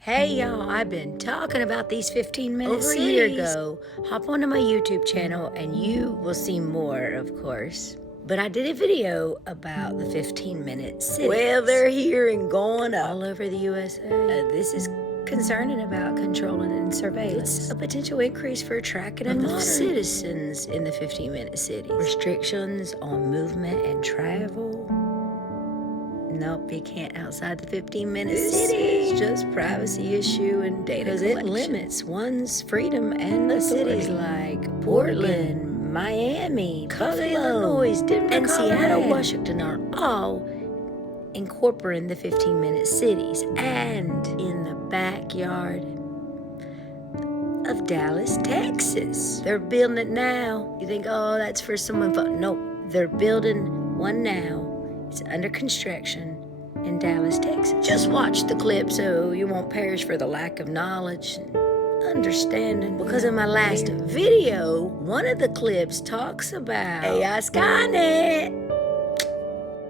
Hey y'all, I've been talking about these 15-minute cities. Over a year ago, hop onto my YouTube channel and you will see more, of course. But I did a video about the 15-minute cities. Well, they're here and going up all over the USA. This is concerning about controlling and surveillance. It's a potential increase for tracking of citizens in the 15-minute cities. Restrictions on movement and travel. Nope, you can't outside the 15-minute cities. It's just privacy issue and data collection. Because it limits one's freedom and the cities like Portland, Miami, Buffalo, Illinois, Denver, and Seattle, Washington are all incorporating the 15-minute cities and in the backyard of Dallas, Texas. They're building it now. You think, oh, that's for someone. Nope, they're building one now. It's under construction in Dallas, Texas. Just watch the clip so you won't perish for the lack of knowledge and understanding. Because in my last video, one of the clips talks about AI Skynet.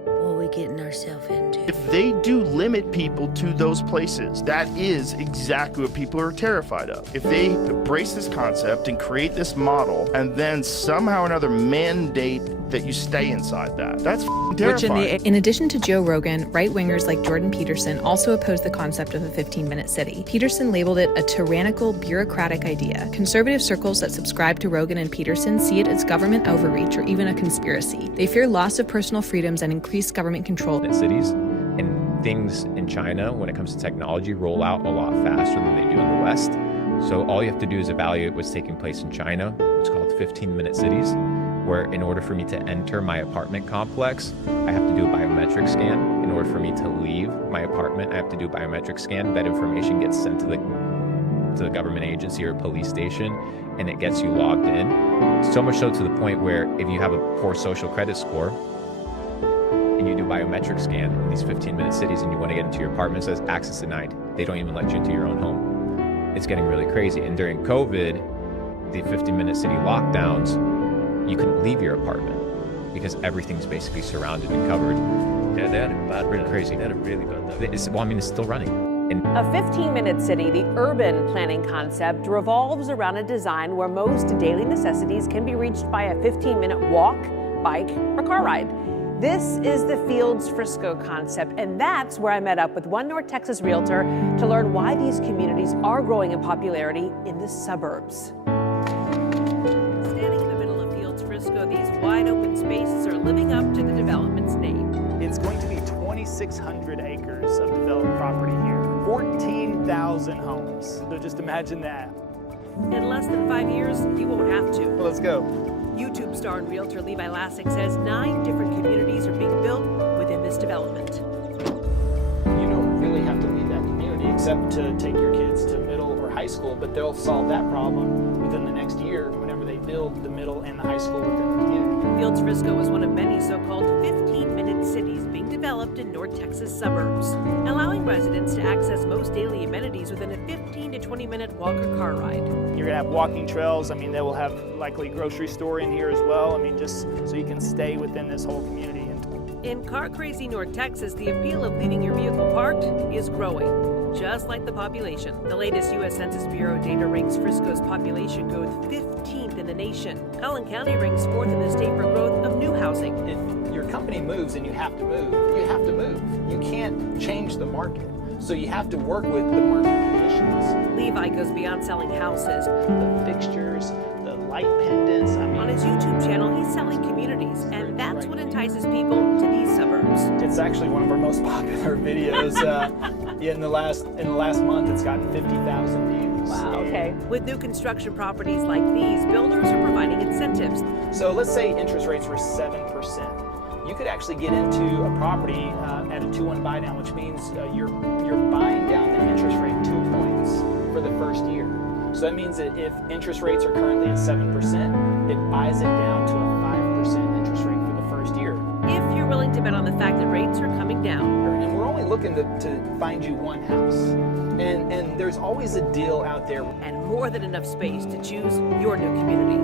What are we getting ourselves into? If they do limit people to those places, that is exactly what people are terrified of. If they embrace this concept and create this model and then somehow or another mandate that you stay inside that, that's terrifying. In addition to Joe Rogan, right-wingers like Jordan Peterson also oppose the concept of a 15-minute city. Peterson labeled it a tyrannical, bureaucratic idea. Conservative circles that subscribe to Rogan and Peterson see it as government overreach or even a conspiracy. They fear loss of personal freedoms and increased government control. In cities and things in China, when it comes to technology, roll out a lot faster than they do in the West. So all you have to do is evaluate what's taking place in China. It's called 15-minute cities, where in order for me to enter my apartment complex, I have to do a biometric scan. In order for me to leave my apartment, I have to do a biometric scan. That information gets sent to the government agency or police station, and it gets you logged in. So much so to the point where if you have a poor social credit score and you do biometric scan in these 15-minute cities and you want to get into your apartment, it says access denied. They don't even let you into your own home. It's getting really crazy. And during COVID, the 15-minute city lockdowns, you couldn't leave your apartment because everything's basically surrounded and covered. Yeah, they had it bad. Really crazy. They had it really bad though. It's still running. And a 15-minute city, the urban planning concept, revolves around a design where most daily necessities can be reached by a 15-minute walk, bike, or car ride. This is the Fields Frisco concept, and that's where I met up with one North Texas realtor to learn why these communities are growing in popularity in the suburbs. Standing in the middle of Fields Frisco, these wide open spaces are living up to the development's name. It's going to be 2,600 acres of developed property here, 14,000 homes. So just imagine that. In less than 5 years, you won't have to. Let's go. YouTube star and realtor Levi Lassick says 9 different communities are being built within this development. You don't really have to leave that community except to take your kids to middle or high school, but they'll solve that problem within the next year whenever they build the middle and the high school within the community. Fields Frisco is one of many so-called 15-minute cities being developed in North Texas suburbs, allowing residents to access most daily amenities within a 15 to 20-minute walk or car ride. You're gonna have walking trails. I mean, they will have likely grocery store in here as well. I mean, just so you can stay within this whole community. In car-crazy North Texas, the appeal of leaving your vehicle parked is growing, just like the population. The latest U.S. Census Bureau data ranks Frisco's population growth 15th in the nation. Collin County ranks 4th in the state for growth of new housing. If your company moves and you have to move, you have to move. You can't change the market. So you have to work with the market conditions. Levi goes beyond selling houses. The fixtures, the light pendants. I mean, on his YouTube channel, he's selling communities, and that's what entices people to these suburbs. It's actually one of our most popular videos. In the last month, it's gotten 50,000 views. Wow, okay. With new construction properties like these, builders are providing incentives. So let's say interest rates were 7%. You could actually get into a property at a 2-1 buy down, which means you're buying down the interest rate 2 points for the first year. So that means that if interest rates are currently at 7%, it buys it down to a 5% interest rate for the first year. If you're willing to bet on the fact that rates are coming down. And we're only looking to find you one house. And there's always a deal out there. And more than enough space to choose your new community.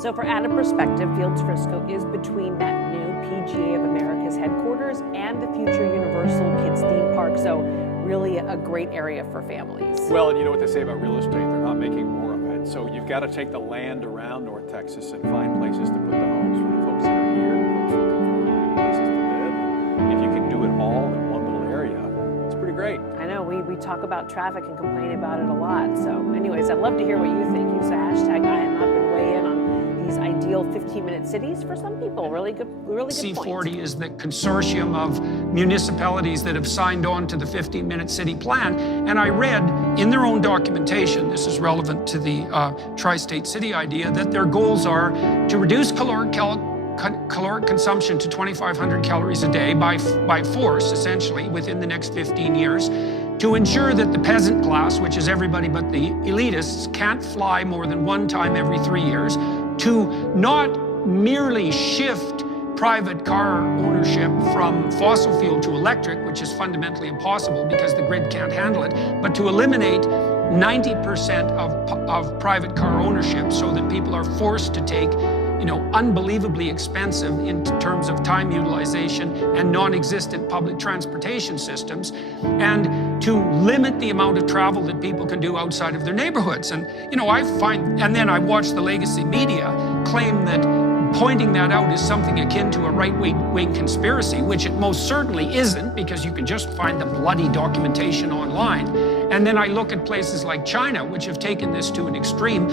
So for added perspective, Fields Frisco is between that new PGA of America's headquarters and the future Universal Kids theme park. So So really a great area for families. Well, and you know what they say about real estate, they're not making more of it. So you've got to take the land around North Texas and find places to put the homes for the folks that are here, the folks looking for new places to live. If you can do it all in one little area, it's pretty great. I know, we talk about traffic and complain about it a lot. So anyways, I'd love to hear what you think. Use the hashtag #IamUp and weigh in on these ideal 15-minute cities for some people. Really good point. C40 is the consortium of municipalities that have signed on to the 15-minute city plan. And I read in their own documentation, this is relevant to the tri-state city idea, that their goals are to reduce caloric consumption to 2,500 calories a day by force, essentially, within the next 15 years, to ensure that the peasant class, which is everybody but the elitists, can't fly more than one time every 3 years, to not merely shift private car ownership from fossil fuel to electric, which is fundamentally impossible because the grid can't handle it, but to eliminate 90% of private car ownership so that people are forced to take, unbelievably expensive in terms of time utilization and non-existent public transportation systems, and to limit the amount of travel that people can do outside of their neighborhoods. And, and then I watch the legacy media claim that pointing that out is something akin to a right-wing conspiracy, which it most certainly isn't, because you can just find the bloody documentation online. And then I look at places like China, which have taken this to an extreme.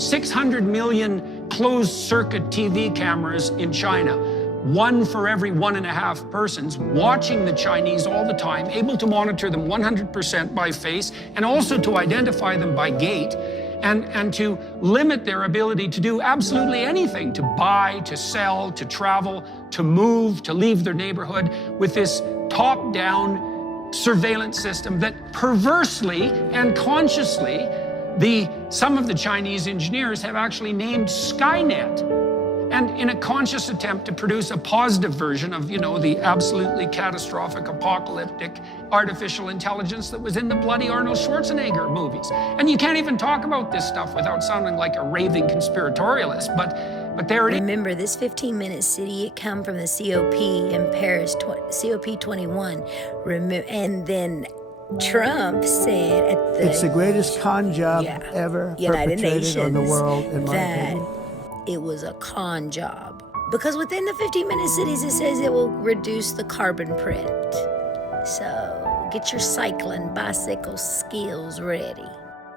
600 million closed-circuit TV cameras in China, one for every 1.5 persons, watching the Chinese all the time, able to monitor them 100% by face, and also to identify them by gait, and to limit their ability to do absolutely anything, to buy, to sell, to travel, to move, to leave their neighborhood, with this top-down surveillance system that perversely and consciously some of the Chinese engineers have actually named Skynet, and in a conscious attempt to produce a positive version of, the absolutely catastrophic, apocalyptic artificial intelligence that was in the bloody Arnold Schwarzenegger movies. And you can't even talk about this stuff without sounding like a raving conspiratorialist, but there it is. Remember, this 15-minute city, it come from the COP in Paris, COP21, and then Trump said at the... It's the greatest con job ever United perpetrated Nations on the world, in my opinion. It was a con job. Because within the 15-minute cities, it says it will reduce the carbon print. So get your cycling, bicycle skills ready.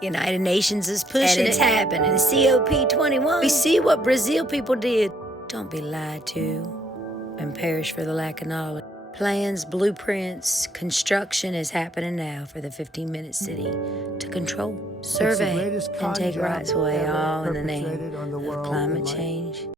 United Nations is pushing and it's happening. COP21. We see what Brazil people did. Don't be lied to and perish for the lack of knowledge. Plans, blueprints, construction is happening now for the 15-minute city to control, survey, and take rights away, all in the name of climate change.